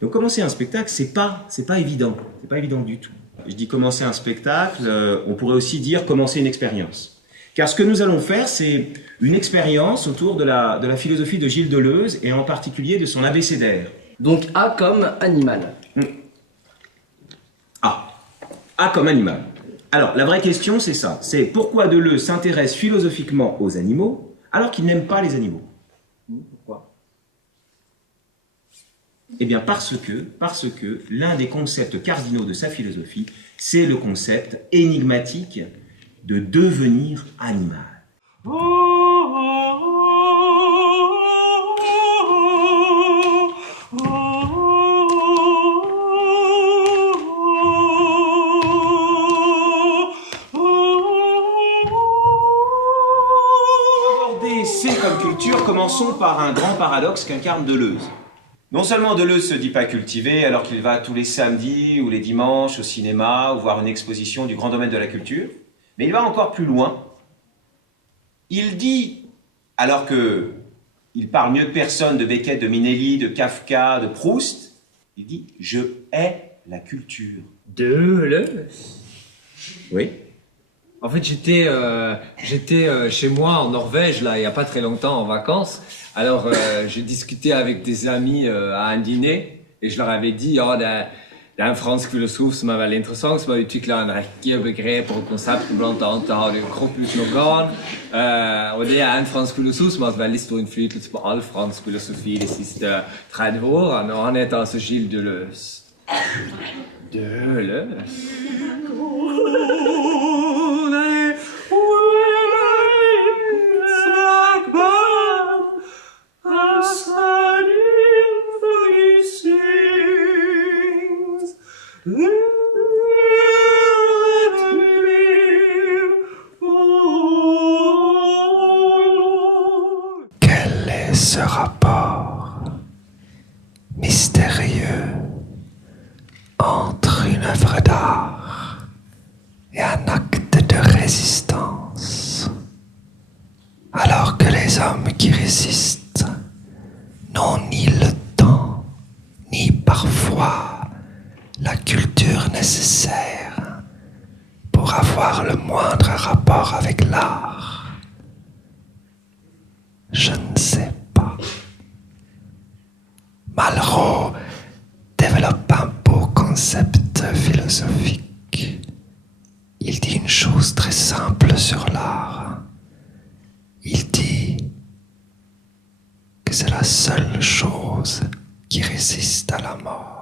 Donc commencer un spectacle, c'est pas évident. C'est pas évident du tout. Je dis commencer un spectacle, on pourrait aussi dire commencer une expérience. Car ce que nous allons faire, c'est une expérience autour de la philosophie de Gilles Deleuze et en particulier de son abécédaire. Donc A comme animal. A comme animal. Alors, la vraie question, c'est ça. C'est pourquoi Deleuze s'intéresse philosophiquement aux animaux alors qu'il n'aime pas les animaux. Pourquoi? Eh bien, parce que l'un des concepts cardinaux de sa philosophie, c'est le concept énigmatique de devenir animal. Comme culture, commençons par un grand paradoxe qu'incarne Deleuze. Non seulement Deleuze se dit pas cultivé alors qu'il va tous les samedis ou les dimanches au cinéma ou voir une exposition du grand domaine de la culture, mais il va encore plus loin. Il dit, alors que il parle mieux que personne de Beckett, de Minelli, de Kafka, de Proust, il dit « Je hais la culture ». Deleuze. Oui. En fait, j'étais chez moi en Norvège, là, il n'y a pas très longtemps, en vacances. Alors, j'ai discuté avec des amis à un dîner et je leur avais dit, ja, det en fransk filosof som veldig interessant, som har utviklet en rekke begreper og konsepter, blant annet har det kroppslig organ. Og det en fransk filosof som har hatt veldig stor innflytelse på all fransk filosofi de siste 30 årene, og han heter altså Gilles Deleuze. Deleuze? Quel est ce rapport mystérieux entre une œuvre d'art et un acte de résistance, alors que les hommes qui résistent n'ont ni le temps, ni parfois la culture nécessaire pour avoir le moindre rapport avec l'art? Je ne sais pas. Malraux développe un beau concept philosophique. Il dit une chose très simple sur l'art. Il dit que c'est la seule chose qui résiste à la mort.